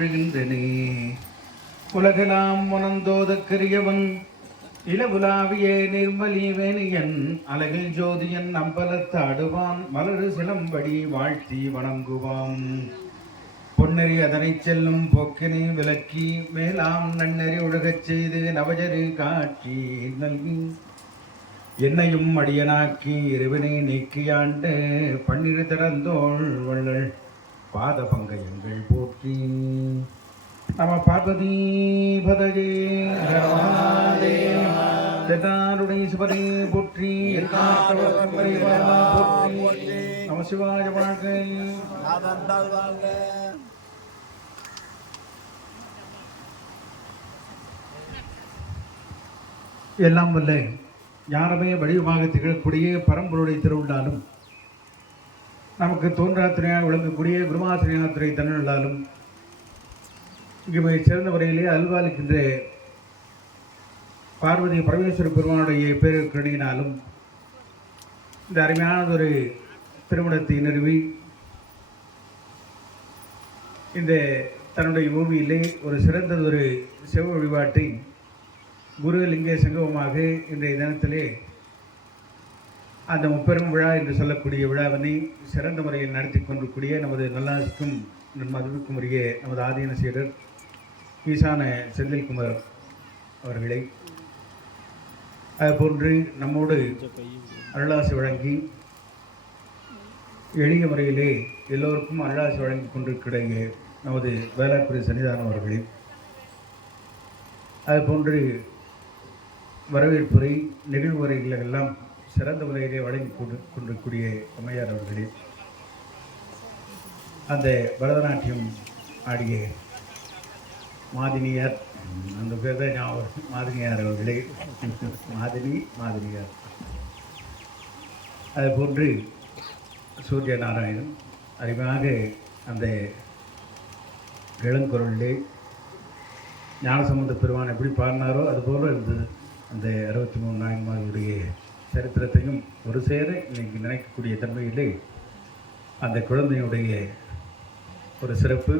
போற்றுகின்றனே. உலகெல்லாம் உணர்ந்தோதற்கரியவன் இளவுலாவிய நிர்மலி வேணியன் அழகில் ஜோதியன் அம்பலத்தாடுவான் மலரு சிலம்படி வாழ்த்தி வணங்குவான். பொன்னறி அதனை செல்லும் போக்கினை விளக்கி மேலாம் நன்னறி ஒழுகச் செய்து நவஜரு காட்சி நல்கி என்னையும் அடியனாக்கி இருவினை நீக்கியாண்டு பன்னிரு திறந்தோள் வள்ளல் பாத பங்கயங்கள் போற்றி. நம பார்வதி பதஜே தென்னாருடைய சிவனை போற்றி. நம சிவாய வாழ்க. எல்லாம் வல்ல யாருமே வடிவமாக திகழக்கூடிய பரம்பொருளை திருவிழாலும் நமக்கு தோன்றாத்திரையாக விளங்கக்கூடிய குருமாசிரியாத்திரை தன்னுள்ளாலும் இங்கே சிறந்த முறையிலே அல்வாளிக்கின்ற பார்வதி பரமேஸ்வர பெருமானுடைய பேருக்கடியினாலும் இந்த அருமையானதொரு திருமணத்தை நிறுவி இந்த தன்னுடைய பூமியிலே ஒரு சிறந்ததொரு சிவ வழிபாட்டை குரு லிங்க சங்கமமாக இன்றைய தினத்திலே அந்த முப்பெரும் விழா என்று சொல்லக்கூடிய விழாவினை சிறந்த முறையில் நடத்தி கொண்டிருக்கூடிய நமது நல்லாசிக்கும் மதிப்புக்கும் உரிய நமது ஆதீன சீடர் ஈசான செந்தில்குமார் அவர்களை, அதுபோன்று நம்மோடு அருளாசி வழங்கி எளிய முறையிலே எல்லோருக்கும் அருளாசி வழங்கி கொண்டிருக்கிற நமது வேளாக்குறை சன்னிதானம் அவர்களே, அதுபோன்று வரவேற்புரை நிகழ்வுரைகளெல்லாம் சிறந்த முறையிலே வழங்கி கொண்டிருக்கூடிய அம்மையார் அவர்களே, அந்த பரதநாட்டியம் ஆடிய மாதினியார், அந்த பேர் தான் ஞாபகம், மாதினியார் அவர்களே, மாதினியார், அதுபோன்று சூரிய நாராயணன் அருமையாக அந்த இளங்குரலிலே ஞானசம்பந்த பெருமான் எப்படி பாடினாரோ அதுபோல இருந்தது. அந்த 63 நாயன்மார்களுடைய சரித்திரத்தையும் ஒரு சேர இன்னைக்கு நினைக்கக்கூடிய தன்மையிலே அந்த குழந்தையுடைய ஒரு சிறப்பு,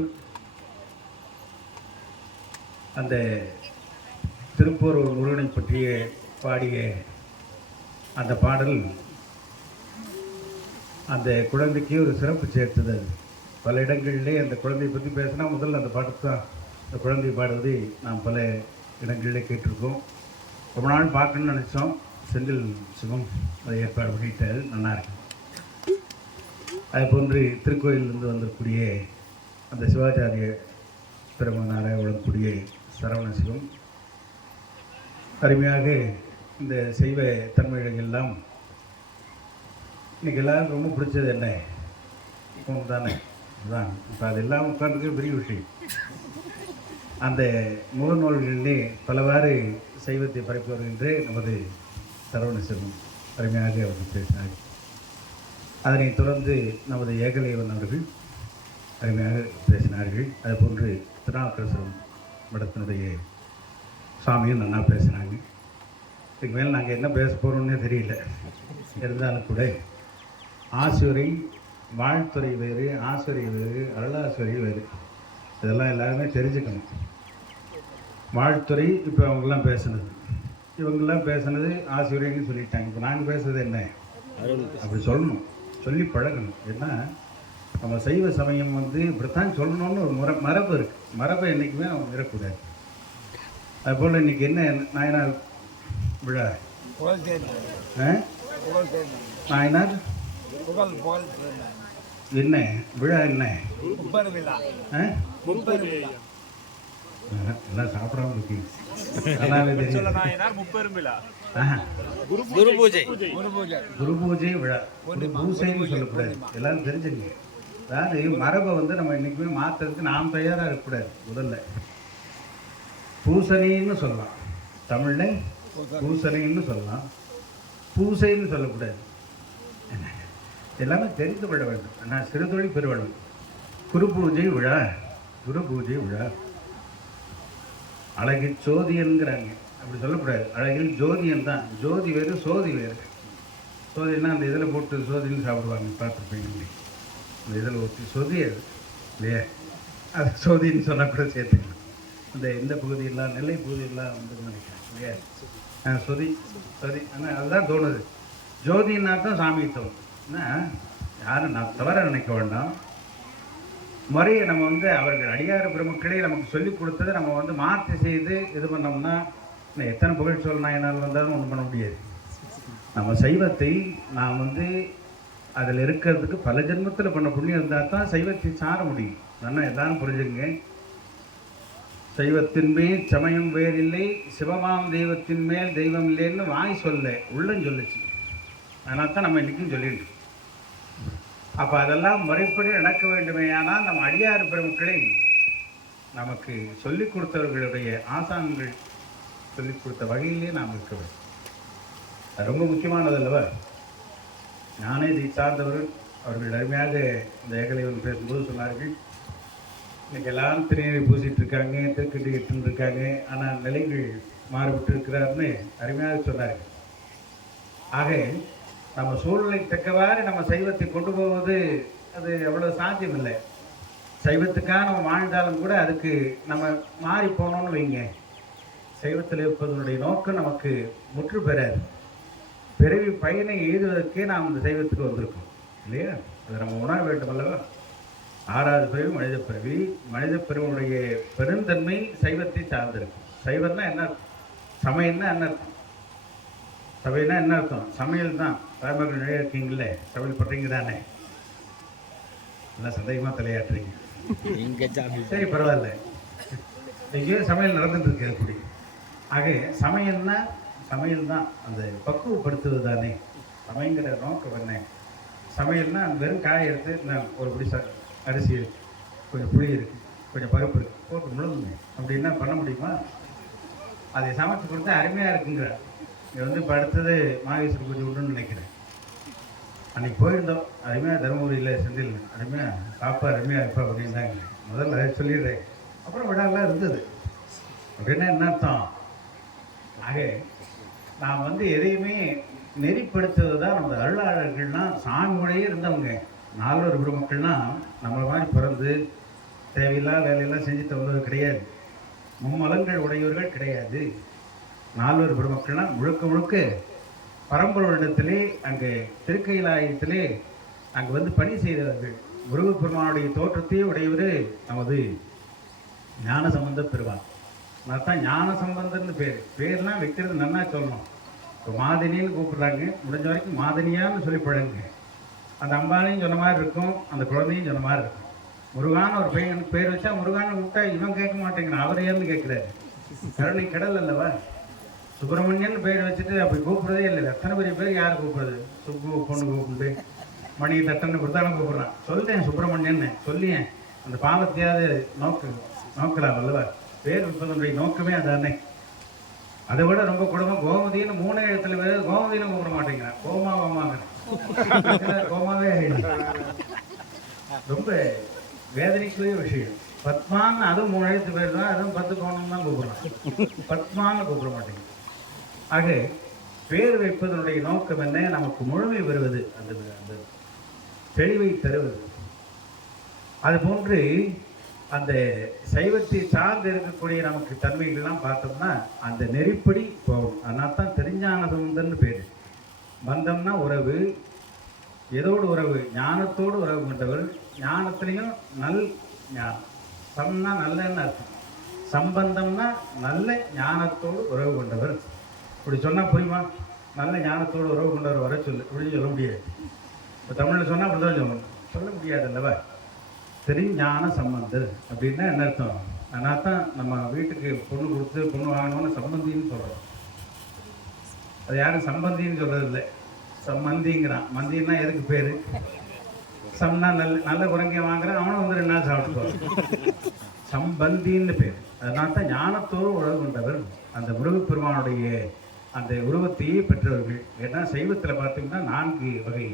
அந்த திருப்பூர் முருகனை பற்றிய பாடிய அந்த பாடல் அந்த குழந்தைக்கு ஒரு சிறப்பு சேர்த்தது. பல இடங்களிலே அந்த குழந்தையை பற்றி பேசினா முதல்ல அந்த பாட்டு தான் அந்த குழந்தை பாடுவதை நாம் பல இடங்களிலே கேட்டிருக்கோம். ரொம்ப நாள் பார்க்கணும்னு நினச்சோம். செந்தில் சிவம் அதை ஏற்பாடு பண்ணிட்டாரு, நல்லா இருக்கு. அதுபோன்று திருக்கோயிலிருந்து வந்திருக்கூடிய அந்த சிவாச்சாரிய பெருமனாராக விளங்கக்கூடிய சரவண சிவம் அருமையாக இந்த செய்வ தன்மைகள் எல்லாம் இன்றைக்கி எல்லாரும் ரொம்ப பிடிச்சது என்ன இப்போ தானே அதுதான். இப்போ அதெல்லாம் உட்காந்துக்கு பெரிய விஷயம். அந்த முகநூல்களிலே பலவாறு சைவத்தை பரப்பி வருகின்ற நமது சரவண சிவம் அருமையாக அவர்கள் பேசினார். அதனைத் தொடர்ந்து நமது ஏகலைவன் அவர்கள் அருமையாக பேசினார்கள். அதுபோன்று திருநாவுக்கரசரம் மடத்தினுடைய சாமியும் நல்லா பேசினாங்க. இதுக்கு மேலே நாங்கள் என்ன பேச போகிறோம்னே தெரியல. இருந்தாலும் கூட ஆசிரியரை வாழ்த்துறை வேறு, ஆசிரியர் வேறு, அருளாசிரியை வேறு, இதெல்லாம் எல்லாருமே தெரிஞ்சுக்கணும். வாழ்த்துறை இப்போ அவங்கெல்லாம் பேசுனது, இவங்கெல்லாம் பேசுனது ஆசிரியர்னு சொல்லிட்டாங்க. இப்போ நாங்கள் பேசுறது என்ன அப்படி சொல்லணும், சொல்லி பழகணும். ஏன்னா நம்ம சைவ சமயம் இப்படித்தான் சொல்லணும்னு ஒரு மரபு இருக்குது. மரபை என்றைக்குமே நம்ம விடக்கூடாது. அதுபோல் இன்றைக்கி என்ன நாயனார் விழா, நாயனார் என்ன விழா, என்ன எல்லாம் சாப்பிடாம இருக்கீங்க. குரு பூஜை விழா, குரு பூசைன்னு சொல்லக்கூடாது, எல்லாரும் தெரிஞ்சுங்க. அதாவது மரபை நம்ம இன்னைக்குமே மாற்றுறதுக்கு நாம் தயாராக இருக்கக்கூடாது. முதல்ல பூசணின்னு சொல்லலாம், தமிழில் பூசணின்னு சொல்லலாம், பூசைன்னு சொல்லக்கூடாது. எல்லாமே தெரிந்து கொள்ள வேண்டும். நான் சிறுதொழில் பெருவளவு குரு பூஜை விழா, குரு பூஜை விழா, அழகில் சோதியன்கிறாங்க, அப்படி சொல்லக்கூடாது. அழகில் ஜோதியன் தான். ஜோதி வேறு, சோதி வேறு. சோதினா அந்த இதில் போட்டு சோதின்னு சாப்பிடுவாங்க, பார்த்துருப்பீங்க. அந்த இதில் ஊற்றி சொதி அது இல்லையா, அது சோதின்னு சொன்னால் கூட சேர்த்துக்கலாம். இந்த பகுதியெல்லாம் நெல்லை பகுதியெல்லாம் வந்து நினைக்கிறேன் இல்லையா? சொதி சொதி ஆனால் அதுதான் தோணுது. ஜோதின்னா தான் சாமி தோணும். ஏன்னா யாரும் நான் தவற நினைக்க வேண்டாம். முறையை நம்ம வந்து அவர்கள் அடியார பெருமக்களே நமக்கு சொல்லிக் கொடுத்ததை நம்ம வந்து மாற்றி செய்து இது பண்ணோம்னா எத்தனை புகழ் சொல்லணும் என்னால் வந்தாலும் ஒன்றும் பண்ண முடியாது. நம்ம சைவத்தை நாம் வந்து அதில் இருக்கிறதுக்கு பல ஜென்மத்தில் பண்ண புண்ணியம் இருந்தால் தான் சைவத்தை சார முடியும். நல்லா எல்லாரும் புரிஞ்சுங்க. சைவத்தின் மேல் சமயம் வேறில்லை, சிவமாம் தெய்வத்தின் மேல் தெய்வம் இல்லைன்னு வாய் சொல்ல உள்ளம் சொல்லுச்சு. அதனால தான் நம்ம இன்றைக்கும் சொல்லிட்டு. அப்போ அதெல்லாம் முறைப்படி நடக்க வேண்டுமே. ஆனால் நம்ம அடியார் பெருமக்களை நமக்கு சொல்லிக் கொடுத்தவர்களுடைய ஆசான்கள் சொல்லிக் கொடுத்த வகையிலே நாம் இருக்க வேண்டும். அது ரொம்ப முக்கியமானது அல்லவா? நானே இதை சார்ந்தவர்கள் அவர்கள் அருமையாக இந்த ஏகலைவன் பேசும்போது சொன்னார்கள், இன்னைக்கு எல்லாரும் திருநீரை பூசிட்டு இருக்காங்க, திருக்கட்டி இட்டு இருக்காங்க, ஆனால் நிலைகள் மாறுபட்டு இருக்கிறாருன்னு அருமையாக சொன்னார்கள். ஆக நம்ம சூழ்நிலை தக்கவாறு நம்ம சைவத்தை கொண்டு போவது அது அவ்வளோ சாத்தியம் இல்லை. சைவத்துக்காக நம்ம வாழ்ந்தாலும் கூட அதுக்கு நம்ம மாறி போனோம்னு வைங்க, சைவத்தில் இருப்பதனுடைய நோக்கம் நமக்கு முற்று பெறாது. பிறவி பயனை எழுதுவதற்கே நாம் இந்த சைவத்துக்கு வந்திருக்கோம் இல்லையா? அதை நம்ம உணர வேண்டும் அல்லவா? 6வது பிறவி மனித பிறவி. மனித பிறவினுடைய பெருந்தன்மை சைவத்தை சார்ந்திருக்கும். சைவம்னா என்ன அர்த்தம்? சமையல்னா என்ன அர்த்தம்? சபைனா என்ன அர்த்தம்? சமையல் தான். தாய்மக்கள் நிறைய இருக்கீங்களே, சமையல் பண்ணுறீங்க தானே? எல்லாம் சந்தேகமாக தலையாட்டுறீங்க. சரி, பரவாயில்ல. இங்கே சமையல் நடந்துட்டு இருக்கு அப்படி. ஆக சமையல்னா சமையல் தான், அந்த பக்குவப்படுத்துவது தானே சமையங்கிற நோக்கம் என்ன? சமையல்னா வெறும் காயை எடுத்து நான் ஒரு பிடி அரிசி இருக்குது, கொஞ்சம் புளி இருக்குது, கொஞ்சம் பருப்பு இருக்குது, போட்டு முழுங்குங்க அப்படின்னா பண்ண முடியுமா? அதை சமைச்சு கொடுத்தா அருமையாக இருக்குங்கிற. இங்கே வந்து இப்போ அடுத்தது மாகேஸ்வரி பூஜை விடணும்னு நினைக்கிறேன். அன்றைக்கி போயிருந்தோம், அருமையாக தருமபுரியில் செந்தில் அருமையாக பாப்பா அருமையாக இருப்பா அப்படின்னாங்க. முதல்ல சொல்லிடுறேன், அப்புறம் விடாலாம் இருந்தது. அப்படின்னா என்ன அர்த்தம்? ஆக நாம் வந்து எதையுமே நெறிப்படுத்துவது தான். நம்ம அருளாளர்கள்னால் சாமி முறையே இருந்தவங்க. 4 பெருமக்கள்னால் நம்மளை மாதிரி பிறந்து தேவையில்லா வேலையெல்லாம் செஞ்சுட்டு வந்தது கிடையாது. மும்மலங்கள் உடையவர்கள் கிடையாது. 4 பெருமக்கள்னால் முழுக்க முழுக்க பரம்பொருளிடத்திலே அங்கே திருக்கைலாயத்திலே அங்கே வந்து பணி செய்தவர்கள். முருகப்பெருமானுடைய தோற்றத்தையே உடையவர் நமது ஞான சம்பந்த பெருமான். அதான் ஞான சம்பந்தன்னு பேர்லாம் வைக்கிறது நன்னா சொல்லணும். இப்போ மாதினின்னு கூப்பிட்றாங்க, முடிஞ்ச வரைக்கும் மாதினியான்னு சொல்லி பழகுங்க. அந்த அம்பானையும் சொன்ன மாதிரி இருக்கும், அந்த குழந்தையும் சொன்ன மாதிரி இருக்கும். முருகான ஒரு பையன் பேர் வச்சா முருகான விட்டா இவன் கேட்க மாட்டேங்கிறான், அவர் ஏன்னு கேட்குறாரு. கருணை கடல் அல்லவா? சுப்பிரமணியன் பேர் வச்சுட்டு அப்படி கூப்பிட்றதே இல்லை. எத்தனை பெரிய பேர் யார் கூப்பிடுறது? சுப்பு பொண்ணு கூப்பிட்டு மணி தட்டன்னு கொடுத்தாலும் கூப்பிட்றான். சொல்லிட்டேன் சுப்பிரமணியன்னு சொல்லியேன், அந்த பாவத்தையாவது நோக்கலாம் அல்லவா? பேர் வைப்பதனுடைய நோக்கமே அதானே. அதை விட ரொம்ப குடும்பம் கோமதின்னு 3 இடத்துல பேர் கோமதினு கூப்பிட மாட்டேங்கிறான், கோமாவாங்க. கோமாவே ரொம்ப வேதனைக்குரிய விஷயம். பத்மான்னு அதுவும் 3 எழுத்து பேர் தான், அதுவும் 10 கோணம் தான் கூப்பிடுறான், பத்மான்னு கூப்பிட மாட்டேங்குது. ஆக பேர் வைப்பதனுடைய நோக்கம் என்ன? நமக்கு முழுமை பெறுவது, அந்த அந்த தெளிவை தருவது. அதுபோன்று அந்த சைவத்தை சார்ந்து இருக்கக்கூடிய நமக்கு தன்மைகள்லாம் பார்த்தோம்னா அந்த நெறிப்படி போகும். அதனால தான் திருஞான சம்பந்தன்னு பேர். பந்தம்னா உறவு, எதோடு உறவு? ஞானத்தோடு உறவு கொண்டவர். ஞானத்துலேயும் நல் ஞானம். சம்னா நல்லன்னு அர்த்தம், சம்பந்தம்னா நல்ல ஞானத்தோடு உறவு கொண்டவர். இப்படி சொன்னால் புரியுமா? நல்ல ஞானத்தோடு உறவு கொண்டவர் வர சொல்லு இப்படின்னு சொல்ல முடியாது. இப்போ தமிழில் சொன்னால் அப்படி தான் சொல்லணும், சொல்ல முடியாது அல்லவா? திருஞான சம்பந்தர் அப்படின்னா என்ன அர்த்தம்? அதனால தான் நம்ம வீட்டுக்கு பொண்ணு கொடுத்து பொண்ணு வாங்கணும்னு சம்பந்தின்னு சொல்கிறோம். அது யாரும் சம்பந்தின்னு சொல்கிறது இல்லை, சம்பந்திங்கிறான். மந்தின்னா எதுக்கு பேர்? சம்னா நல்ல குரங்கியை வாங்குறான், அவனும் வந்து 2 நாள் சாப்பிட்டு சம்பந்தின்னு பேர். அதனால தான் ஞானத்தோடு உறவு கொண்டவர் அந்த முருகப்பெருமானுடைய அந்த உருவத்தையே பெற்றவர்கள். ஏன்னா சைவத்தில் பார்த்தீங்கன்னா 4 வகை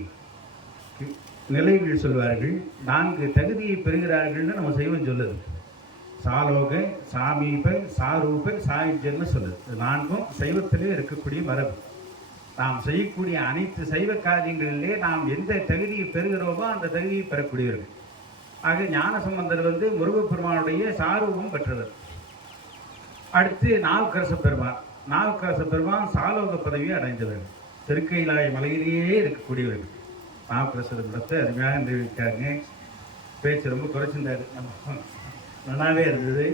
நிலைகள் சொல்வார்கள், 4 தகுதியை பெறுகிறார்கள்னு நம்ம சைவம் சொல்லுது. சாலோக, சாமீப, சாரூப, சாயுஜன்னு சொல்லுது. இது 4ம் சைவத்திலே இருக்கக்கூடிய மரபு. நாம் செய்யக்கூடிய அனைத்து சைவ காரியங்களிலே நாம் எந்த தகுதியை பெறுகிறோமோ அந்த தகுதியை பெறக்கூடியவர்கள். ஆக ஞானசம்பந்தர் வந்து முருகப்பெருமானுடைய சாரூபம் பெற்றவர். அடுத்து நாவுக்கரச பெருமான். நாவுக்கரச பெருமான் சாலோக பதவியை அடைந்தவர். திருக்கைலாய மலையிலேயே இருக்கக்கூடியவர்கள். நாவுக்கரசர் இடத்தை அருமையாக நிரூபித்தாங்க. பேச்சு ரொம்ப குறைச்சிருந்தார். நல்லாவே இருந்தது.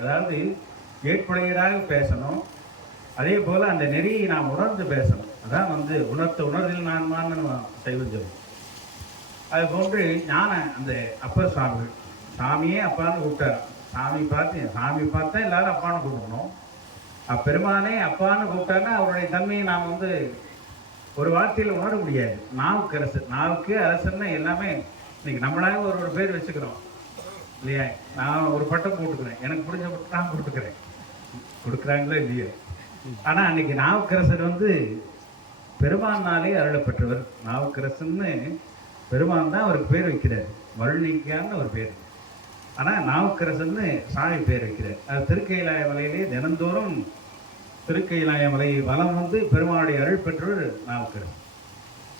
அதாவது ஏற்புடையதாக பேசணும். அதே போல் அந்த நெறியை நாம் உணர்ந்து பேசணும். அதான் வந்து உணர்தில் நான் நம்ம செய்வது சொல்லுவோம். அது போன்று அந்த அப்பர் சுவாமிகள் சாமியே அப்பான்னு கூப்பிட்டார். சாமி பார்த்தா எல்லாரும் அப்பான்னு கூப்பிடணும். அப்பெருமானே அப்பான்னு கூப்பிட்டாருன்னா அவருடைய தன்மையை நாம் வந்து ஒரு வார்த்தையில் உணர முடியாது. நாவுக்கு அரசன்னா எல்லாமே இன்னைக்கு நம்மளாக ஒரு பேர் வச்சுக்கிறோம் இல்லையா? நான் ஒரு பட்டம் போட்டுக்கிறேன், எனக்கு பிடிச்ச பட்டம் நான் போட்டுக்கிறேன், கொடுக்குறாங்களோ இல்லையோ. ஆனால் அன்னைக்கு நாவுக்கரசர் வந்து பெருமானாலே அருளப்பெற்றவர். நாவுக்கரசன்னு பெருமான் தான் அவருக்கு பேர் வைக்கிறார். மருளிக்கான்னு ஒரு பேர். ஆனால் நாவுக்கரசன்னு சாமி பேர் வைக்கிறார். அது திருக்கைலாய மலையிலே தினந்தோறும் திருக்கைலாய மலை வலம் வந்து பெருமானுடைய அருள் பெற்றவர் நாவுக்கரசர்.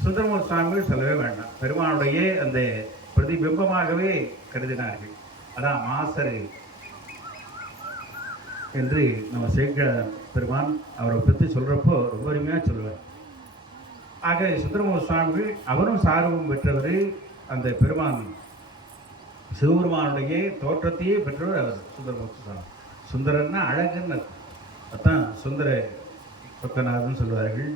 சுந்தரமூர் சுவாமிகள் சொல்லவே வேண்டாம். பெருமானுடைய அந்த பிரதிபிம்பமாகவே கருதினார்கள். அதான் மாசரு என்று நம்ம சேர்க்க பெருமான் அவரை பற்றி சொல்கிறப்போ ரொம்ப அருமையாக சொல்லுவார். ஆக சுந்தரமூர் சுவாமிகள் அவரும் சார்பும் பெற்றவர். அந்த பெருமான் சிவபெருமானுடைய தோற்றத்தையே பெற்றவர் அவர் சுந்தரமூர்த்தி சுவாமி. சுந்தரன்னா அழகுன்னு அதான் சுந்தர சொக்கநாதன் சொல்வார்கள்.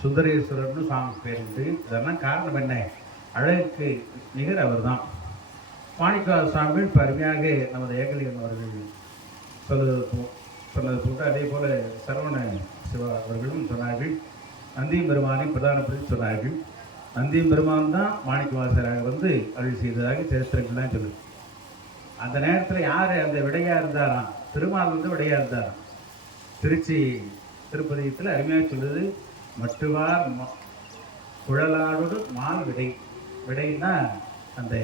சுந்தரேஸ்வரர்னு சுவாமி பேர் உண்டு. இதெல்லாம் காரணம் என்ன? அழகுக்கு நிகர் அவர் தான். மாணிக்கவாச சுவாமிகள் இப்போ அருமையாக நமது ஏகலியன் அவர்கள் சொன்னது போட்டு அதே போல் சரவண சிவா அவர்களும் சொன்னார்கள். நந்தியம் பெருமானை பிரதானப்படுத்தி சொன்னார்கள். நந்தியம் பெருமான் தான் மாணிக்கவாசராக வந்து அருள் செய்ததாக சரித்திரங்கள்லாம் சொல்லுது. அந்த நேரத்தில் யார் அந்த விடையாக இருந்தாராம்? திருமால் வந்து விடையாக இருந்தாராம். திருப்பதியத்தில் அருமையாக சொல்லுது. மட்டுவார் குழலாடு மால் விடை. விடைன்னா அந்த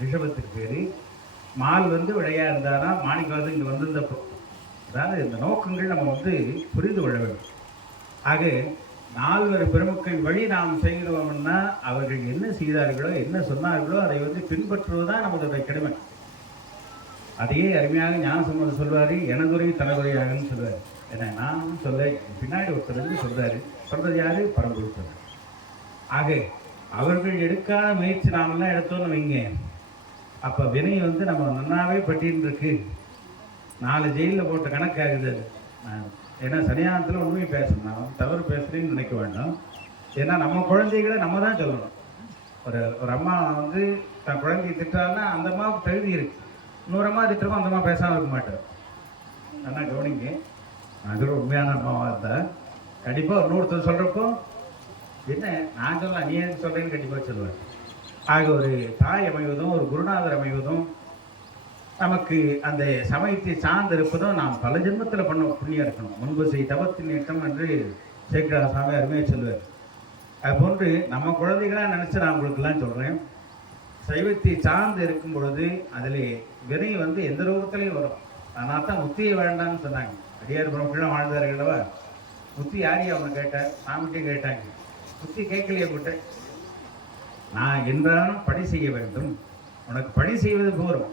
ரிஷபத்துக்கு பேர். மால் வந்து விடையாக இருந்தாராம். மாணிக்கவாசன் இங்கே வந்திருந்தப்போ. அதாவது இந்த நோக்கங்கள் நம்ம வந்து புரிந்து கொள்ள வேண்டும். ஆக 4 பெருமக்கள் வழி நாம் செய்கிறோம்னா அவர்கள் என்ன செய்தார்களோ என்ன சொன்னார்களோ அதை வந்து பின்பற்றுவதுதான் நம்மளுடைய கடமை. அதையே அருமையாக ஞானசம்பந்தர் சொல்வார். எனதுரை தலைவரையாகன்னு சொல்வார். ஏன்னா நான் சொல்ல பின்னாடி ஒருத்தர் வந்து சொல்றாரு. சொல்றது யாரு? பரம்பொருள் சொல்றாரு. ஆக அவர்கள் எடுக்காத முயற்சி நாமெல்லாம் எடுத்தோன்னு வைங்க, அப்போ வினை வந்து நம்ம நன்னாவே பட்டின்னு இருக்கு. 4 ஜெயிலில் போட்ட கணக்காகுது அது. ஏன்னா சன்னியாசத்தில் உண்மையை பேசணும். நான் தவறு பேசுகிறேன்னு நினைக்க வேண்டாம். ஏன்னா நம்ம குழந்தைகளை நம்ம தான் சொல்லணும். ஒரு அம்மா வந்து தன் குழந்தையை திட்டாருன்னா அந்த அம்மாவுக்கு தகுதி இருக்கு. இன்னொரு அம்மா திட்டமோ அந்த அம்மா பேசாமல் இருக்க மாட்டார். நல்லா கவனிங்க. நான் உண்மையான அம்மாவாக இருந்தால் கண்டிப்பாக இன்னொருத்தர் சொல்கிறப்போ என்ன நான் சொல்லலாம், நீ எதுக்கு சொல்கிறேன்னு கண்டிப்பாக சொல்லுவேன். ஆக ஒரு தாய் அமைவதும் ஒரு குருநாதர் அமைவதும் நமக்கு அந்த சமயத்தை சார்ந்து இருப்பதும் நாம் பல ஜென்மத்தில் பண்ண புண்ணியம் இருக்கணும். முன்பு செய் தவத்தின் நீட்டம் என்று சேக்கரா சாமி அருமையாக சொல்லுவார். அது போன்று நம்ம குழந்தைகளாக நினச்சி நான் உங்களுக்கெல்லாம் சொல்கிறேன். சைவத்தை சார்ந்து இருக்கும் பொழுது அதில் வினை வந்து எந்த ரூபத்திலையும் வரும். அதனால தான் முத்தியை வேண்டாம்னு சொன்னாங்க. அடியார் பிரமுகெல்லாம் வாழ்ந்தார்களவா. முத்தி யாரையும் அவங்க கேட்டார், சாமிகிட்டே கேட்டாங்க. முத்தி கேட்கலையே கூட்ட. நான் என்றாலும் பணி செய்ய வேண்டும், உனக்கு பணி செய்வது போகிறோம்.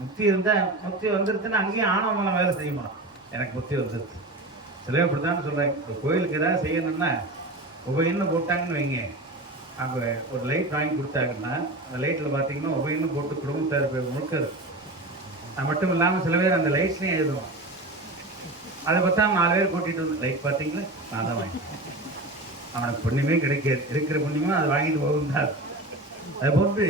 முக்தி இருந்தால் முக்தி வந்துருச்சுன்னா அங்கேயும் ஆணவமலம் வேலை செய்யுமா? எனக்கு முக்தி வந்துருச்சு. சிலவே அப்படித்தான்னு சொல்கிறாங்க. ஒரு கோயிலுக்கு ஏதாவது செய்யணும்னா உபயன்னு போட்டாங்கன்னு வைங்க, அங்கே ஒரு லைட் வாங்கி கொடுத்தாங்கன்னா அந்த லைட்டில் பார்த்தீங்கன்னா உபயன்னு போட்டு குடும்பத்தார் முழுக்கிறது. அது மட்டும் இல்லாமல் சில பேர் அந்த லைட்ஸ்லேயும் எழுதுவோம். அதை பார்த்தா 4 பேர் கூட்டிகிட்டு வந்து லைட் பார்த்தீங்களா நான் தான் வாங்கி. அவனுக்கு புண்ணியமே கிடைக்காது. இருக்கிற புண்ணியமும் அதை வாங்கிட்டு போகுந்தார். அதுபோன்று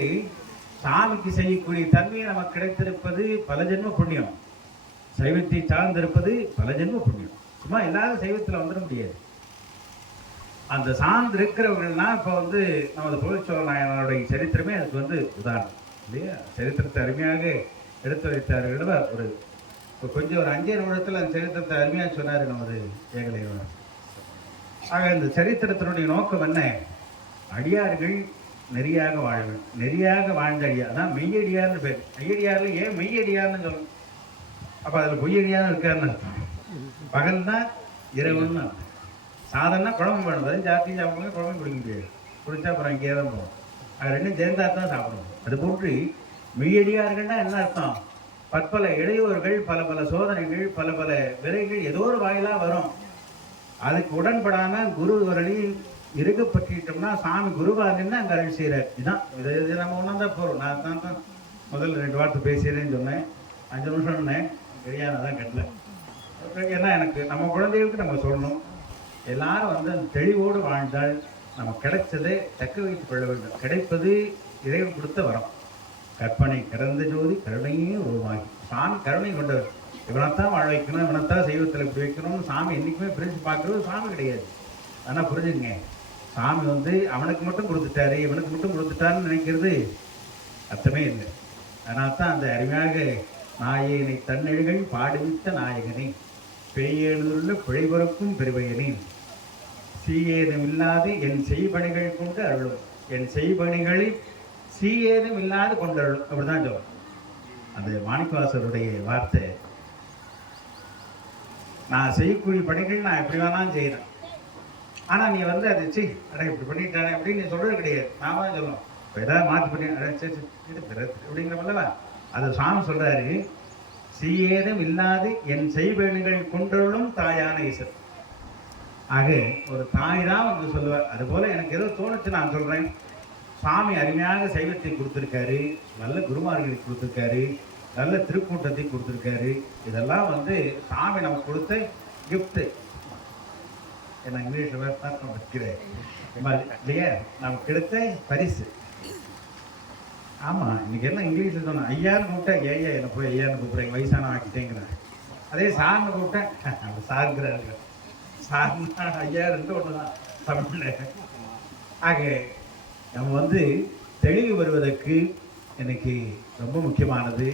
சாமிக்கு செய்யக்கூடிய தன்மையை நமக்கு கிடைத்திருப்பது பல ஜென்ம புண்ணியம். சைவத்தை சார்ந்திருப்பது பல ஜென்ம புண்ணியம். சும்மா எல்லாரும் சைவத்தில் வந்துட முடியாது. அந்த சார்ந்து இருக்கிறவர்கள்னா இப்போ வந்து நமது புகழ்ச்சோழ நாயனருடைய சரித்திரமே அதுக்கு வந்து உதாரணம் இல்லையா? சரித்திரத்தை அருமையாக எடுத்து வைத்தார்கள். கொஞ்சம் ஒரு 5 நிமிடத்தில் அந்த சரித்திரத்தை அருமையாக சொன்னார் நமது ஏகலைவன். ஆக இந்த சரித்திரத்தினுடைய நோக்கம் என்ன? அடியார்கள் நெறியாக வாழணும். நெறியாக வாழ்ந்த அடியார் அதான் மெய்யடியார்னு பேர். மெய்யடியாரில் ஏன் மெய்யடியார்னு சொல்லணும்? அப்போ அதில் பொய்யடியார்னு இருக்காருன்னு அர்த்தம். பகல் தான் இரவுன்னு அர்த்தம். சாதம்னா குழம்பு வேணும். அது ஜாஸ்தி சாப்பிடுங்க, குழம்பு குடிக்க முடியாது. குடித்தா அப்புறம் இங்கே தான் போகும். அது ரெண்டும் சேர்ந்தா தான் சாப்பிடணும். அதுபோன்று மெய்யடியார்கள்னா என்ன அர்த்தம்? பற்பல இடையூறுகள், பல பல சோதனைகள், பல பல விதைகள் ஏதோ ஒரு வாயிலா வரும். அதுக்கு உடன்படாம குரு வரலி இருக்க பற்றிட்டோம்னா சாமி குருவாருன்னு அங்கே அருள் செய்கிறார். இதுதான் இது நம்ம ஒன்றா போகிறோம். நான் தான் முதல்ல 2 வார்த்தை பேசுகிறேன்னு சொன்னேன். 5 நிமிஷம் சொன்னேன். தெரியாது, அதான் கட்டல. ஏன்னா எனக்கு நம்ம குழந்தைகளுக்கு நம்ம சொல்லணும். எல்லாரும் வந்து அந்த தெளிவோடு வாழ்ந்தால் நம்ம கிடைச்சதை தக்க வைத்துக் கொள்ள வேண்டும். கிடைப்பது இறைவன் கொடுத்த வரம். கற்பனை கடந்த ஜோதி கருணையே உருவாகி. சாமி கருணை கொண்டவர். இவனைத்தான் வாழ வைக்கணும், இவனைத்தான் செய்வத்தில் இப்படி வைக்கணும்னு சாமி என்றைக்குமே பிரித்து பார்க்குறது சாமி கிடையாது. ஆனால் புரிஞ்சுங்க, சாமி வந்து அவனுக்கு மட்டும் கொடுத்துட்டாரு, இவனுக்கு மட்டும் கொடுத்துட்டாருன்னு நினைக்கிறது அர்த்தமே இல்லை. அதனால தான் அந்த அருமையாக நாயகனை தன்னெழுகள் பாடுவித்த நாயகனை பெய்யேழுள்ள பிழைபொறுக்கும் பெருவையனே சீயேதும் இல்லாது என் செய்பணிகள் கொண்டு அருளும். என் செய்பணிகளில் சீயேதும் இல்லாது கொண்டு அருளும். அப்படிதான் சொல்லும் அந்த மாணிக்கவாசருடைய வார்த்தை. நான் செய்யக்கூடிய பணிகள் நான் எப்படி வேணாலும் செய்கிறேன். ஆனால் நீ வந்து அதை அட இப்படி பண்ணிட்டானே அப்படின்னு நீ சொல்கிறது கிடையாது. நான் தான் சொல்லணும். இப்போ ஏதாவது மாற்றி பண்ணி இது பிறகு அப்படிங்கிறப்பல்லவா அதை சாமி சொல்கிறாரு. சீயேதும் இல்லாது என் செய்பணிகள் கொண்டருளும் தாயான ஈசர். ஆக ஒரு தாய் தான் வந்து சொல்லுவார். அதுபோல் எனக்கு ஏதோ தோணுச்சு நான் சொல்கிறேன். சாமி அருமையாக சைவத்தை கொடுத்துருக்காரு, நல்ல குருமார்களை கொடுத்துருக்காரு, நல்ல திருக்கூட்டத்தை கொடுத்துருக்காரு. இதெல்லாம் வந்து சாமி நமக்கு கொடுத்த கிஃப்ட்டு. என்ன இங்கிலீஷில் வைக்கிறேன் இல்லையா, நமக்கு கிடைத்த பரிசு. ஆமாம், இன்னைக்கு எல்லாம் இங்கிலீஷில் சொன்னேன். ஐயான்னு கூப்பிட்டா ஏயா என்னை போய் ஐயான்னு கூப்பிட்றேன், வயசான ஆக்கிட்டேங்கிறேன். அதே சார்னு கூப்பிட்டேன் அப்படி சாருங்கிறாரு. சார்னா ஐயா ரெண்டு ஒன்று தான் தமிழில். ஆக நம்ம வந்து தெளிவு வருவதற்கு இன்னைக்கு ரொம்ப முக்கியமானது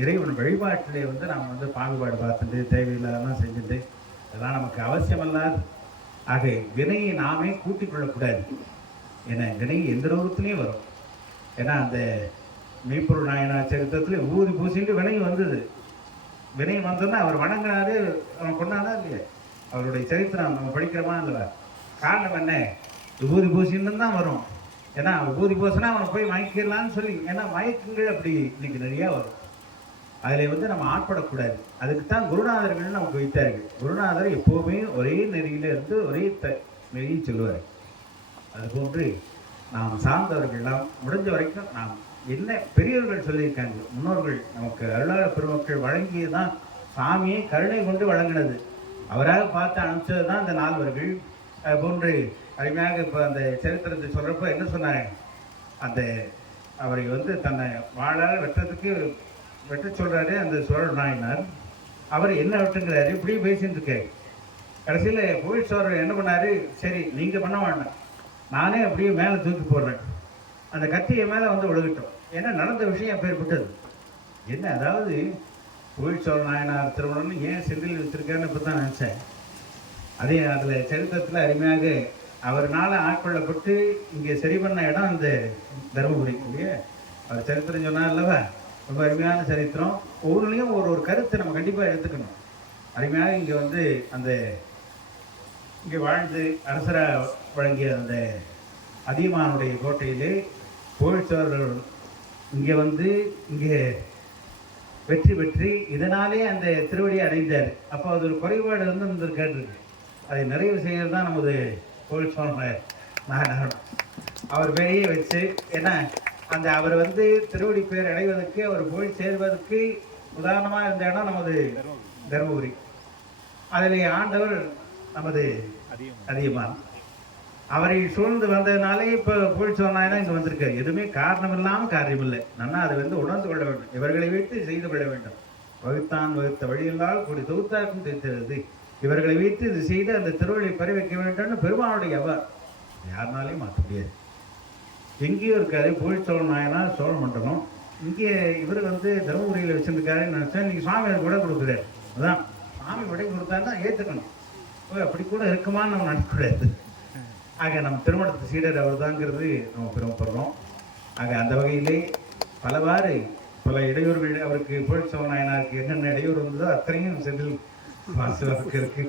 இறைவன் வழிபாட்டிலே வந்து நாம் வந்து பாகுபாடு பார்த்துட்டு தேவையில்லாதான் செஞ்சுட்டு இதெல்லாம் நமக்கு அவசியமல்லாது. ஆக வினையை நாமே கூட்டிக் கொள்ளக்கூடாது. ஏன்னா வினை எந்த ரூபத்துலேயும் வரும். ஏன்னா அந்த மெய்ப்பொருள் நாயனார் சரித்திரத்தில் ஊதி பூசிட்டு வினை வந்தது. வினை வந்தோன்னா அவர் வணங்கினாரு, அவன் கொண்டாடா இல்லையா? அவருடைய சரித்திரம் நம்ம படிக்கிறோமா இல்லை? காரணம் என்ன? விபூதி பூசின்னு தான் வரும். ஏன்னா விபூதி பூசினா அவனை போய் மயக்கிடலான்னு சொல்லி. ஏன்னா மயக்கங்கள் அப்படி இன்னைக்கு நிறையா வரும். அதில் வந்து நம்ம ஆட்படக்கூடாது. அதுக்கு தான் குருநாதர்கள் நமக்கு வைத்தார்கள். குருநாதர் எப்போவுமே ஒரே நெறியில் இருந்து ஒரே நெறியில் சொல்லுவார். அதுபோன்று நாம் சார்ந்தவர்கள்லாம் முடிஞ்ச வரைக்கும் நாம் என்ன பெரியவர்கள் சொல்லியிருக்காங்க, முன்னோர்கள் நமக்கு அருளாளர் பெருமக்கள் வழங்கியது தான் சாமியை கருணை கொண்டு வழங்கினது. அவராக பார்த்து அனுப்பிச்சது தான் இந்த நால்வர்கள். அதுபோன்று அருமையாக இப்போ அந்த சரித்திரத்தை சொல்கிறப்ப என்ன சொன்னாங்க, அந்த அவரை வந்து தன்னை வாழால் வெட்ட சொல்கிறாரு அந்த சோழ நாயனார். அவர் என்ன வெட்டுங்கிறாரு, இப்படியே பேசிட்டு இருக்காரு. கடைசியில் புகழ் சோழர் என்ன பண்ணார், சரி நீங்கள் பண்ண வேண்டாம், நானே அப்படியே மேலே தூக்கி போடுறேன், அந்த கத்தியை மேலே வந்து ஒழுகிட்டோம். ஏன்னா நடந்த விஷயம் அப்பேற்பட்டது. என்ன அதாவது புகழ் சோழ நாயனார் திருமணம்னு ஏன் செந்தில் வச்சுருக்காருன்னு இப்போ தான் நினச்சேன். அதே அதில் சரித்திரத்தில் அருமையாக அவர்னால் ஆட்கொள்ளப்பட்டு இங்கே சரி பண்ண இடம் அந்த தருமபுரி. இல்லையே அவர் சரித்திரம் சொன்னார் அல்லவா, ரொம்ப அருமையான சரித்திரம். ஒவ்வொன்றுலேயும் ஒரு கருத்தை நம்ம கண்டிப்பாக எடுத்துக்கணும். அருமையாக இங்கே வந்து அந்த இங்கே வாழ்ந்து அரசராக வழங்கிய அந்த அதியமானுடைய கோட்டையிலே புகழ்ச்சோழர்கள் இங்கே வந்து இங்கே வெற்றி பெற்று இதனாலே அந்த திருவடியை அடைந்தார். அப்போ அது ஒரு குறைபாடு வந்து இருந்திருக்காரு. அதை நிறைவு செய்கிறது தான் நமது புகழ்ச்சோழர் நாயனார். அவர் பெரிய வச்சு ஏன்னா அந்த அவர் வந்து திருவடி பேர் அடைவதற்கு அவர் போய் சேர்வதற்கு உதாரணமாக இருந்த இடம் நமது தருமபுரி. அதில் ஆண்டவர் நமது அதியமான். அவரை சூழ்ந்து வந்ததுனாலே இப்போ புகழ்ச்சோழ நாயனார் இங்கே வந்திருக்காரு. எதுவுமே காரணம் இல்லாமல் காரியம் இல்லை. நன்னா அதை வந்து உணர்ந்து கொள்ள வேண்டும். இவர்களை வைத்து செய்து கொள்ள வேண்டும். வகுத்தான் வகுத்த வழியில்லால் கூடி தொகுத்தாக்கும் தெரிகிறது. இவர்களை வைத்து இது செய்து அந்த திருவள்ளுவை பெற வைக்க வேண்டும்னு பெருமானுடைய அவர் யாருனாலையும் மாற்ற முடியாது. எங்கேயும் இருக்காரு புகழ்ச்சோழ நாயனார் சோழ மண்டலம். இங்கே இவர் வந்து தருமபுரியில் வச்சுருக்காருன்னு நினச்சா இன்றைக்கி சுவாமி விட கொடுக்குறாரு. அதான் சாமி விடை கொடுத்தாருன்னா ஏற்றுக்கணும். அப்படி கூட இருக்குமான்னு நம்ம நினைக்கக்கூடாது. ஆக நம்ம திருமணத்து சீடர் அவர் தாங்கிறது நம்ம பெருமைப்படுறோம். ஆக அந்த வகையிலே பல இடையூறுகள் அவருக்கு புகழ்ச்சோழ நாயனாருக்கு என்னென்ன இடையூறு இருந்ததோ அத்தனையும் செந்தில் வாசுவருக்கு இருக்கு.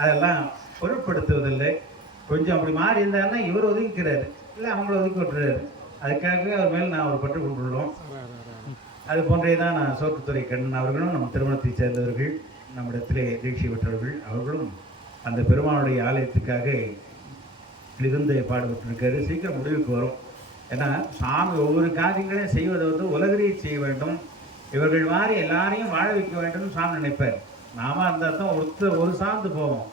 அதெல்லாம் பொருட்படுத்துவதில்லை. கொஞ்சம் அப்படி மாறி இருந்தாருன்னா இவர் ஒதுக்கிறாரு, இல்லை அவங்கள ஒதுக்கி விட்டுறாரு. அதுக்காகவே அவர் மேல் நான் ஒரு பற்று கொண்டுள்ளோம். அது போன்றே தான் நான் சோற்றுத்துறை கண்ணன் அவர்களும் நம்ம திருமணத்தை சேர்ந்தவர்கள், நம்மிடத்திலே தீட்சை பெற்றவர்கள், அவர்களும் அந்த பெருமானுடைய ஆலயத்துக்காக மிகுந்த பாடுபட்டிருக்காரு. சீக்கிரம் முடிவுக்கு வரும். ஏன்னா சாமி ஒவ்வொரு காரியங்களையும் செய்வதை வந்து உலகறிய செய்ய வேண்டும், இவர்கள் மாதிரி எல்லாரையும் வாழ வைக்க வேண்டும்னு சாமி நினைப்பார். நாம இருந்தால் தான் ஒரு சார்ந்து போவோம்.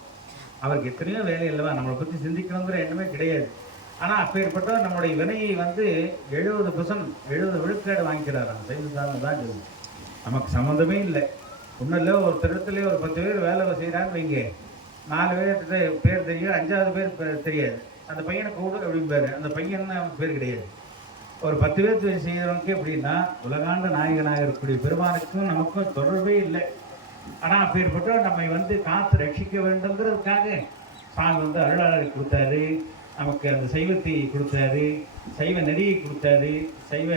அவருக்கு எத்தனையோ வேலை இல்லவா, நம்மளை பற்றி சிந்திக்கணுங்கிற எண்ணமே கிடையாது. ஆனால் அப்பேற்பட்ட நம்முடைய வினையை வந்து 70% விழுக்காடு வாங்கிக்கிறாராம். செய்து சார்ந்து தான் சொல்லுவோம். நமக்கு சம்மந்தமே இல்லை. ஒன்றும் இல்லை, ஒரு இடத்துல ஒரு 10 பேர் வேலை செய்கிறான்னு வைங்க, 4 பேர் தெரியும், 5வது பேர் தெரியாது. அந்த பையனை கூடு அப்படிம்பாரு, அந்த பையன் நமக்கு பேர் கிடையாது. ஒரு 10 பேர் செய்கிறவனுக்கு எப்படின்னா, உலகாண்ட நாயகனாக இருக்கக்கூடிய பெருமானுக்கும் நமக்கும் தொடர்பே இல்லை. ஆனால் அப்பேற்பட்ட நம்மை வந்து காத்து ரட்சிக்க வேண்டும்ங்கிறதுக்காக சாமி வந்து அருளாளரை கொடுத்தாரு, நமக்கு அந்த சைவத்தை கொடுத்தாரு, சைவ நெறியை கொடுத்தாரு, சைவ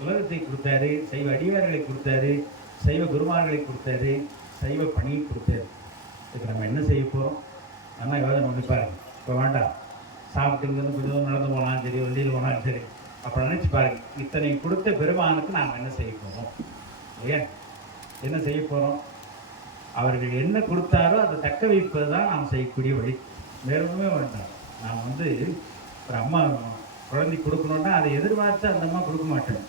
உலகத்தை கொடுத்தாரு, சைவ அடியார்களை கொடுத்தாரு, சைவ குருமார்களை கொடுத்தாரு, சைவ பணியை கொடுத்தாரு. இதுக்கு நம்ம என்ன செய்ய போகிறோம்? ஆனால் யோசனை பண்ணி பாருங்க. இப்போ வேண்டாம், சாப்பிட்டுங்கிறது கொஞ்சம் நடந்து போனாலும் சரி, வெளியில் போனாலும் சரி, அப்புறம் நினச்சி பாருங்க, இத்தனை கொடுத்த பெருமானுக்கு நாம் என்ன செய்ய போகிறோம்? இல்லையா? என்ன செய்ய போகிறோம்? அவர்கள் என்ன கொடுத்தாரோ அதை தக்க வைப்பது தான் நாம் செய்யக்கூடிய வழி. வேறுமே வேண்டாம். நான் வந்து ஒரு அம்மா குழந்தை கொடுக்கணுன்னா அதை எதிர்பார்த்து அந்த அம்மா கொடுக்க மாட்டேன்.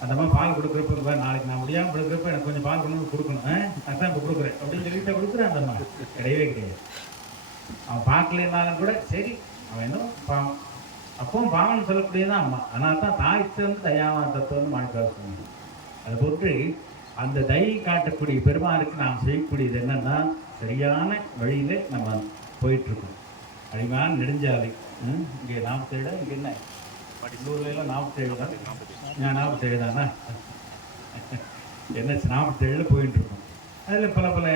அந்த அம்மா பால் கொடுக்குறப்ப, நாளைக்கு நான் முடியாமல் கொடுக்குறப்ப எனக்கு கொஞ்சம் பால் கொண்டு கொடுக்கணும், அதுதான் இப்போ கொடுக்குறேன் அப்படின்னு சொல்லிட்டு கொடுக்குறேன். அந்த அம்மா கிடையவே கிடையாது. அவன் பார்க்கலனாலும் கூட சரி, அவன் என்ன பாவம், அப்பவும் பாவம்னு சொல்லக்கூடியதான் அம்மா. ஆனால் தான் தாய்த்து வந்து தயாவா தத்துவம்னு மாணிக்காக சொன்னாங்க. அது போன்று அந்த தயை காட்டக்கூடிய பெருமானுக்கு நாம் செய்யக்கூடியது என்னன்னா, சரியான வழியில் நம்ம போயிட்டுருக்கோம். அடிமையான நெடுஞ்சாலை. இங்கே 47, இங்கே என்ன உள்ளூர்லாம் 47 தான். நான் 47 தானா? என்ன 47 போயிட்டுருக்கோம். அதில் பல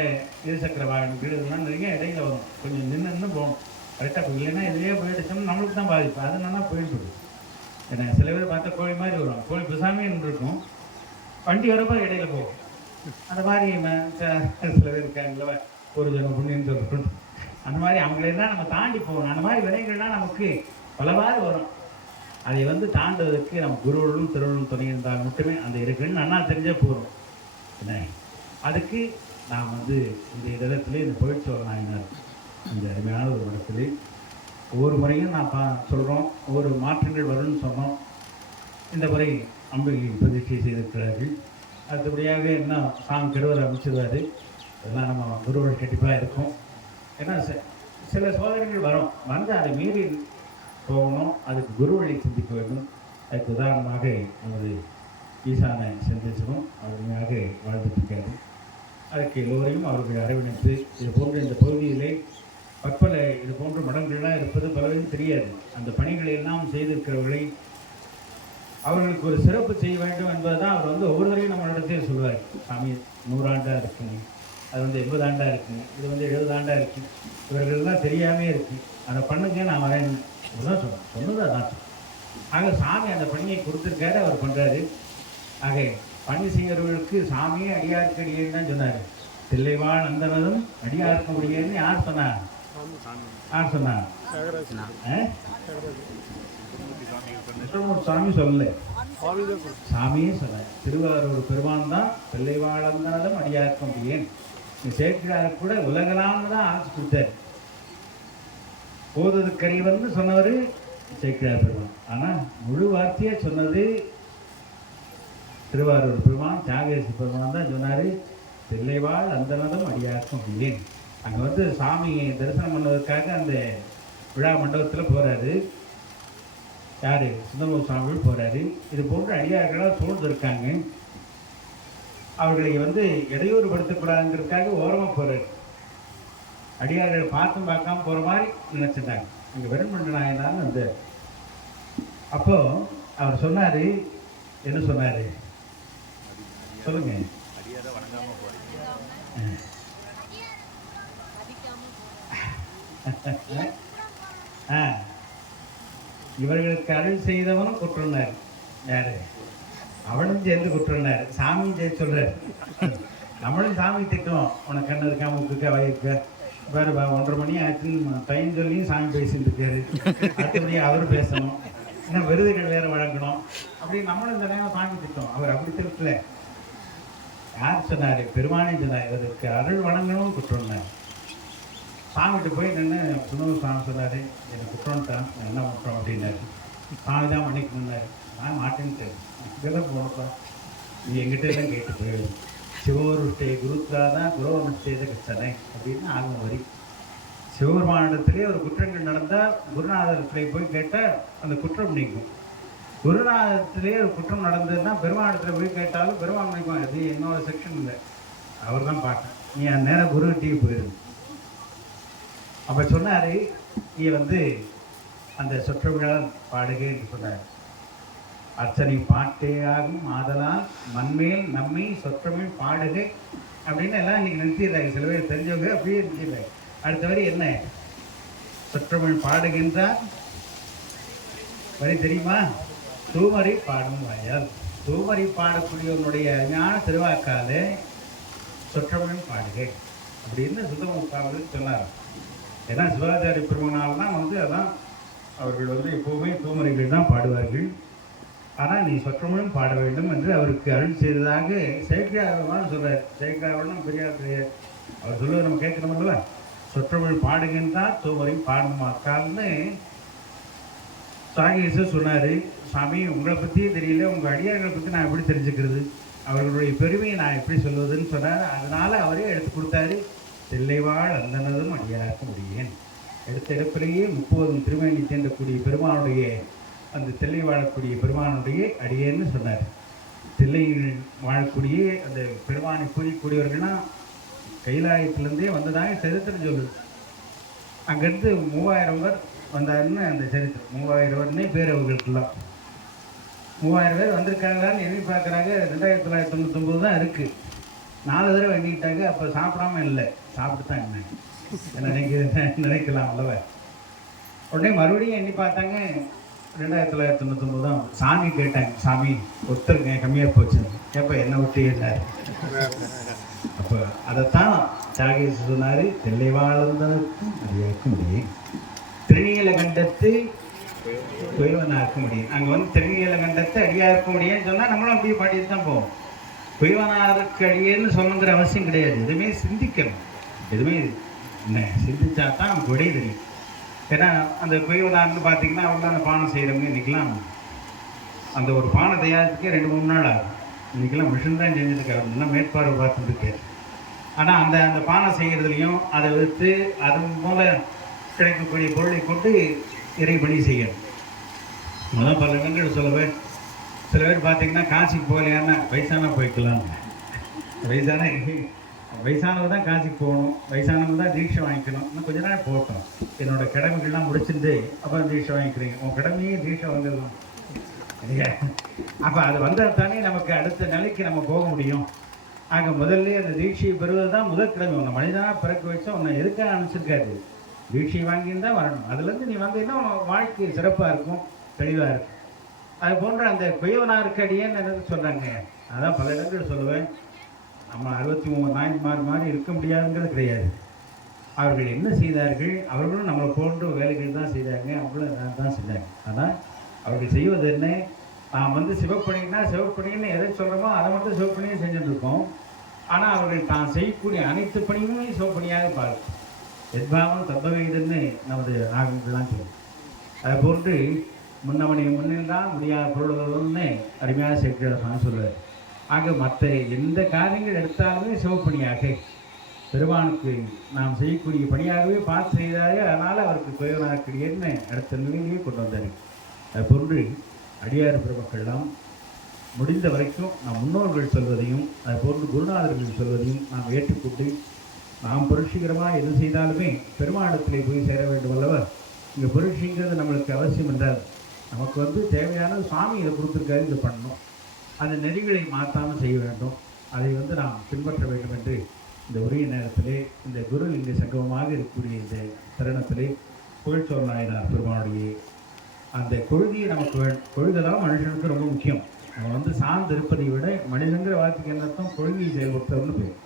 இருசக்கர வாகனங்கள் இதெல்லாம் நிறைய இடையில வரும். கொஞ்சம் நின்று போகணும். கரெக்டாக போய் இல்லைன்னா இதுலேயே போயிடுச்சோம்னா நம்மளுக்கு தான் பாதிப்பு. அது நல்லா போயிட்டு இருக்கும். ஏன்னா சில பேர் பார்த்தா கோழி மாதிரி வரும், கோழி பிசாமின்னு இருக்கும், வண்டி வரப்போ இடையில போகும். அந்த மாதிரி சில பேர் இருக்காங்கள, ஒரு ஜனம் புண்ணியன்னு சொல்கிறோம். அந்த மாதிரி அவங்களெல்லாம் நம்ம தாண்டி போகணும். அந்த மாதிரி வினைகள்லாம் நமக்கு பலவாறு வரும். அதை வந்து தாண்டுவதற்கு நம்ம குருவர்களும் திருவள்ளும் துணை இருந்தால் மட்டுமே அந்த இருக்குன்னு நல்லா தெரிஞ்சே போகிறோம். என்ன அதுக்கு நாம் வந்து இந்த இடத்துல இந்த புகழ்ச்சோழ நாயனார் இந்த அருமையான ஒரு இடத்துல ஒவ்வொரு முறையும் நான் சொல்கிறோம், ஒவ்வொரு மாற்றங்கள் வரும்னு சொன்னோம். இந்த முறை அம்பிகை பிரதிஷ்டை செய்திருக்கிறார்கள். அடுத்தபடியாக என்ன சாமி கருவறை அமைச்சிருவார். அதெல்லாம் நம்ம குருவர்கள் கண்டிப்பாக இருக்கும். ஏன்னா சில சோதனைகள் வரும், வந்து அதை மீறி போகணும். அதுக்கு குரு வழி சிந்திக்க வேண்டும். அதுக்கு உதாரணமாக நமது ஈசான சந்தேசமும் அருமையாக வாழ்ந்துட்டுருக்காரு. அதுக்கு எல்லோரையும் அவர்கள் அரவணைத்து இது போன்ற இந்த பகுதியிலே பற்பல இது போன்ற மடங்கள்லாம் இருப்பது பலரும் தெரியாது. அந்த பணிகளை எல்லாம் செய்திருக்கிறவர்களை அவர்களுக்கு ஒரு சிறப்பு செய்ய வேண்டும் என்பதுதான் அவர் வந்து ஒவ்வொரு தரையும் நம்மளிடத்தையும் சொல்லுவார். சாமி 100 ஆண்டாக இருக்குங்க, அது வந்து 80 ஆண்டாக இருக்குங்க, இது வந்து 70 ஆண்டாக இருக்குது, இவர்கள்லாம் தெரியாமே இருக்குது, அதை பண்ணுங்க நான் வரேன் தான் சொன்னது அதான். ஆக சாமி அந்த பணியை கொடுத்துருக்காரு, அவர் பண்ணுறாரு. ஆக பணி செய்கிறவர்களுக்கு சாமியே அடியாருக்கு அடியேன்னு தான் சொன்னார். தில்லைவாழ் அந்தனதும் அடியாருக்கு முடியன்னு யார் சொன்னார்? யார் சொன்னார்? சாமி சொல்லல, சாமியே சொன்ன. திருவாரூர் பெருமான் தான் பிள்ளைவாழ் அந்தனதும் அடியாருக்கு முடியேன். சேர்க்கிறாரு கூட உலகலாம்னு தான் ஆரம்பிச்சு கொடுத்தாரு. போதது கறிவன்னு சொன்னவர் சேர்க்கிறார் பெருமான். ஆனால் முழு வார்த்தையாக சொன்னது திருவாரூர் பெருமான், தியாகேசி பெருமான் தான் சொன்னார். தில்லைவாழ் அந்தனதும் அடியாருக்கும் அப்படியே. அங்கே வந்து சாமியை தரிசனம் பண்ணுவதற்காக அந்த விழா மண்டபத்தில் போகிறாரு. யார்? சுந்தரமூர்த்தி சுவாமிகள் போகிறாரு. இது போன்ற அடியார்களாக சூழ்ந்திருக்காங்க. அவர்களை வந்து இடையூறுபடுத்தக்கூடாதுங்கிறதுக்காக ஓரமாக போகிறாரு. அடியார்கள் பார்த்தும் பார்க்காம போகிற மாதிரி நினச்சிட்டாங்க. அங்கே வெறுமண்ட நாயனான்னு வந்து அப்போ அவர் சொன்னார். என்ன சொன்னார் சொல்லுங்க? இவர்களுக்கு அருள் செய்தவனும் குற்றனார். யாரு? அவனும் சேர்ந்து குற்றனார், சாமியும் சேர்த்து சொல்றாரு. நம்மளும் சாமி திட்டுவோம், உனக்கு கண்ணு இருக்கா, மூக்குக்கா, வயிறுக்கா, வேறு 1:30 மணி ஆச்சுன்னு டைம் சொல்லியும் சாமி பேசிட்டு இருக்காரு. அடுத்தபடி அவர் பேசணும், இன்னும் விருதுகள் வேறு வழங்கணும் அப்படின்னு நம்மளும் இந்த நேரம் சாமி திட்டோம். அவர் அப்படி திருத்தல. யார் சொன்னார்? பெருமானே சொன்னார். இவருக்கு அருள் வணங்கணும் குற்றம்னார். சாமிகிட்ட போய் நின்று சுனூர் சாமி சொன்னார், எனக்கு குற்றம்ட்டான், என்ன குற்றம் அப்படின்னாரு. சாமி தான் மன்னிக்கணுன்னாரு. நான் மாட்டேன்ட்டு இதெல்லாம் போனப்பா நீ எங்கிட்ட எல்லாம் கேட்டு போயிடு. சிவோருஷ்டே குருத்ராதான் குரோவனுஷ்டேத கச்சனை அப்படின்னு ஆகும் வரி. சிவபெருமானிடத்திலே ஒரு குற்றங்கள் நடந்தால் குருநாதத்திலே போய் கேட்டால் அந்த குற்றம் நீக்கும். குருநாதத்திலே ஒரு குற்றம் நடந்ததுன்னா பெருமானிடத்தில் போய் கேட்டாலும் பெருமான் நினைக்கும், அது என்னோட செக்ஷன் இல்லை, அவர் தான் பார்க்கணும், நீ அந்த நேரம் குருகிட்டே போயிடும். அப்போ சொன்னார், நீ அந்த சொற்றவிழா பாடுக என்று சொன்னார். அர்ச்சனை பாட்டே ஆகும் ஆதலால் மண்மேல் நம்மை சொற்றமிழ் பாடுக அப்படின்னு எல்லாம் இன்னைக்கு நிறுத்திடுறாங்க. சில பேர் தெரிஞ்சவங்க அப்படியே நிறுத்திடுறாங்க. அடுத்த வரி என்ன? சொற்றமிழ் பாடுகின்றார் வரி தெரியுமா? தூமரை பாடும் வாயால். தூமரை பாடக்கூடியவனுடைய ஞான திருவாக்கால சொற்றமிழ் பாடுக அப்படின்னு சுத்தமுக்காவல் சொன்னார். ஏன்னா சிவாச்சாரி பெருமனால்தான் அதான் அவர்கள் எப்போவுமே தூமரைகள் தான் பாடுவார்கள். ஆனால் நீ சொற்றமிழும் பாட வேண்டும் என்று அவருக்கு அருள் செய்ததாக சேக்கிழார் சொல்கிறார். சேக்கிழார் பெரியார் கிடையாது, அவர் சொல்லுவது நம்ம கேட்கணும் அல்லவா? சொற்றமிழ் பாடுகின்றார் தூமரை பாடும் அக்கால்னு சாகியேசர் சொன்னார். சாமி, உங்களை பற்றியே தெரியல, உங்கள் அடியார்களை பற்றி நான் எப்படி தெரிஞ்சுக்கிறது, அவர்களுடைய பெருமையை நான் எப்படி சொல்வதுன்னு சொன்னார். அதனால் அவரே எடுத்து கொடுத்தாரு. தில்லைவாழ் அந்தனதும் அடியாக்க முடியேன். எடுத்த இடப்பிலேயே 30 திருமணி தீண்டக்கூடிய பெருமானுடைய அந்த தில்லை வாழக்கூடிய பெருமானுடைய அடியேன்னு சொன்னார். தில்லையில் வாழக்கூடிய அந்த பெருமானை பூஜைக்கூடியவர்கள்லாம் கைலாயத்திலேருந்தே வந்ததாக சரித்திரம் சொல்லுது. அங்கேருந்து 3000 பேர் வந்தாருன்னு அந்த சரித்திரம். 3000 பேர்னே பேர் அவர்களுக்கெல்லாம். 3000 பேர் வந்திருக்காங்களான்னு எண்ணி பார்க்குறாங்க. 2999 தான் இருக்குது. 4 தடவை எண்ணிக்கிட்டாங்க. அப்போ சாப்பிடாம இல்லை, சாப்பிட்டு தான் என்ன நினைக்கலாம் அல்லவா? உடனே மறுபடியும் எண்ணி பார்த்தாங்க. 2999 தான். சாமி கேட்டாங்க, சாமி ஒருத்தருங்க கம்மியாக போச்சு, எப்போ என்னை விட்டு இருந்தார். அப்போ அதைத்தான் சாகேஸ் சொன்னார், தில்லை வாழ்ந்ததற்கும் அடியாக்க முடியும், திருநீலகண்டத்து குயவனாக்க முடியும். அங்கே திருநீலகண்டத்தை அடியா இருக்க முடியும்னு சொன்னால் நம்மளும் அப்படியே பாடிட்டு தான் போவோம். குயவனாருக்கு அடியேன்னு சொல்லணுங்கிற அவசியம் கிடையாது. எதுவுமே சிந்திக்கணும். எதுவுமே என்ன சிந்திச்சா தான் கொடை தெரியும். ஏன்னா அந்த குயவனார்னு பார்த்தீங்கன்னா அவங்க அந்த பானை செய்கிறவங்க இன்றைக்கெலாம் அந்த ஒரு பானை தயாரித்துக்கே 2-3 நாள் ஆகும். இன்றைக்கெல்லாம் மிஷின் தான் செஞ்சுருக்காரு, இன்னும் மேற்பார்வை பார்த்துட்டு. ஆனால் அந்த பானை செய்கிறதுலையும் அதை வைத்து அதன் மூலம் கிடைக்கக்கூடிய பொருளை கொண்டு இறைபணி செய்யணும். முதல் பல இடங்கள் சொல்லவேன். சில பேர் பார்த்தீங்கன்னா காசிக்கு போகலையான்னா வயசானா போய்க்கலாம். வயசானவர் தான் காசிக்கு போகணும், வயசானவங்க தான் தீட்சை வாங்கிக்கணும். இன்னும் கொஞ்ச நாள் போட்டோம், என்னோட கடமைகள்லாம் முடிச்சிருந்து அப்புறம் தீட்சை வாங்கிக்கிறீங்க. உன் கடமையே தீட்சை வந்துடலாம் இல்லையா? அப்போ அது வந்தால் தானே நமக்கு அடுத்த நிலைக்கு நம்ம போக முடியும். ஆக முதல்ல அந்த தீட்சையை பெறுவது தான் முதல் கடமை. உன்னை மனிதனாக பிறக்க வச்சா உன்னை எதுக்காக அனுப்பிச்சிருக்காரு? தீட்சை வாங்கின்னு தான் வரணும். அதுலேருந்து நீ வந்தீங்கன்னா உன் வாழ்க்கை சிறப்பாக இருக்கும், தெளிவாக இருக்கும். அது போன்ற அந்த குயவனாருக்கு அடியேன்னு என்னது சொல்கிறாங்க. அதான் பல இடங்கள் சொல்லுவேன். நம்ம 63 நாயன்மார் மாதிரி இருக்க முடியாதுங்கிறது கிடையாது. அவர்கள் என்ன செய்தார்கள்? அவர்களும் நம்மளை போன்ற வேலைகள் தான் செய்தாங்க, அவங்களும் தான் செஞ்சாங்க. ஆனால் அவர்கள் செய்வது என்ன? நாம் சிவப்பணின்னா சிவப்பணின்னு எதை சொல்கிறோமோ அதை மட்டும் சிவப்பணியும் செஞ்சுட்ருக்கோம். ஆனால் அவர்கள் தான் செய்யக்கூடிய அனைத்து பணியுமே சிவப்பணியாக பார்க்கும். எத்பாவம் தத்பவேதன்னு நமது ஆகங்கள்லாம் சொல்லும். அதை போன்று முன்னவனை முன்னில் தான் முடியாத பொருள்கள்னு அருமையாக சேர்க்கிறார் சொல்லுவார். ஆக மற்ற எந்த காரியங்கள் எடுத்தாலுமே சிவப்பணியாக பெருமானுக்கு நாம் செய்யக்கூடிய பணியாகவே பார்த்து செய்தாரு. அதனால் அவருக்கு குயவனாக்கடியேன்னு அடுத்த நிலையிலேயே கொண்டு வந்தார். அது போன்று அடியார் பெருமக்கள்லாம் முடிந்த வரைக்கும் நாம் முன்னோர்கள் சொல்வதையும் அது போன்று குருநாதர்கள் சொல்வதையும் நாம் ஏற்றுக்கொண்டு நாம் புரட்சிகரமாக எது செய்தாலுமே பெருமானிடத்திலே போய் சேர வேண்டும் அல்லவா? இங்கே புரட்சிங்கிறது நம்மளுக்கு அவசியம் என்றால் நமக்கு தேவையான சுவாமி இதை கொடுத்துருக்காரு, இதை பண்ணணும். அந்த நெறிகளை மாற்றாமல் செய்ய வேண்டும். அதை நாம் பின்பற்ற வேண்டும் என்று இந்த உரிய நேரத்திலே இந்த குருலிங்க சங்கமமாக இருக்கக்கூடிய இந்த தருணத்திலே புகழ்ச்சோர் நாயனார் பெருமானுடைய அந்த கொள்கையை நமக்கு கொள்கை தான் மனுஷனுக்கு ரொம்ப முக்கியம். நம்ம சார்ந்து இருப்பதை விட மனிதங்கிற வார்த்தைக்கு என்ன அர்த்தம்? கொள்கையை செயல்படுத்துறதுன்னு பேர்.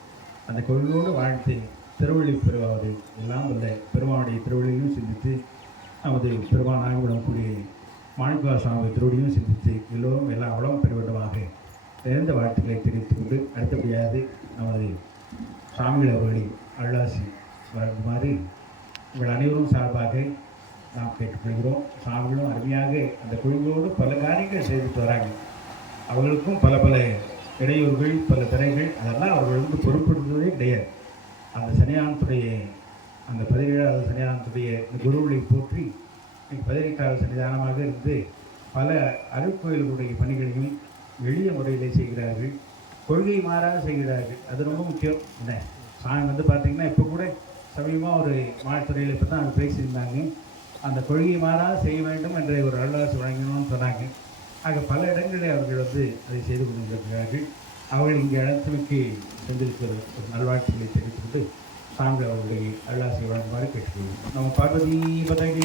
அந்த கொள்கையோடு வாழ்த்து திருவள்ளி பெறுவாவது எல்லாம் உள்ள பெருமானுடைய திருவள்ளியும் சிந்தித்து நமது பெருமானாக விடக்கூடிய மாணிக்கவாச சுவாமி திருவடியும் சிந்தித்து எல்லோரும் எல்லா வளமும் பெற வேண்டுமாக நிறைந்த வாழ்த்துக்களை தெரிவித்துக் கொண்டு அடுத்தபடியாக நமது சாமிகள் அவர்களின் அருளாசி வழங்குமாறு உங்கள் அனைவரும் சார்பாக நாம் கேட்டுக்கொள்கிறோம். சாமிகளும் அருமையாக அந்த குழுவோடு பல காரியங்கள் செய்துட்டு வராங்க. அவர்களுக்கும் பல பல இடையூறுகள், பல தடைகள், அதெல்லாம் அவர்கள் வந்து பொருட்படுத்துவதே கிடையாது. அந்த சன்னிதானத்துடைய அந்த 17வது சன்னிதானத்துடைய இந்த குருவை போற்றி 18வது சன்னிதானமாக இருந்து பல அருட்கோயில்களுடைய பணிகளையும் எளிய முறையிலே செய்கிறார்கள். கொள்கை மாறாக செய்கிறார்கள். அது ரொம்ப முக்கியம். என்ன சாமி வந்து பார்த்திங்கன்னா இப்போ கூட சமீபமாக ஒரு மாற்றுறையில் இப்போ தான் அது பேசியிருந்தாங்க. அந்த கொள்கை மாறாக செய்ய வேண்டும் என்ற ஒரு அருளாசி வழங்கணும்னு சொன்னாங்க. ஆக பல இடங்களில் அவர்கள் வந்து அதை செய்து கொண்டிருக்கிறார்கள். அவர்கள் இங்கே இடத்திற்கு சென்றிருக்கிற ஒரு நல்வாழ்த்துக்களை தெரிவித்துக்கொண்டு சாமி அவர்களுடைய அருளாசியை வழங்குமாறு கேட்டுக்கொள்கிறோம். நம்ம பார்வதி பதவி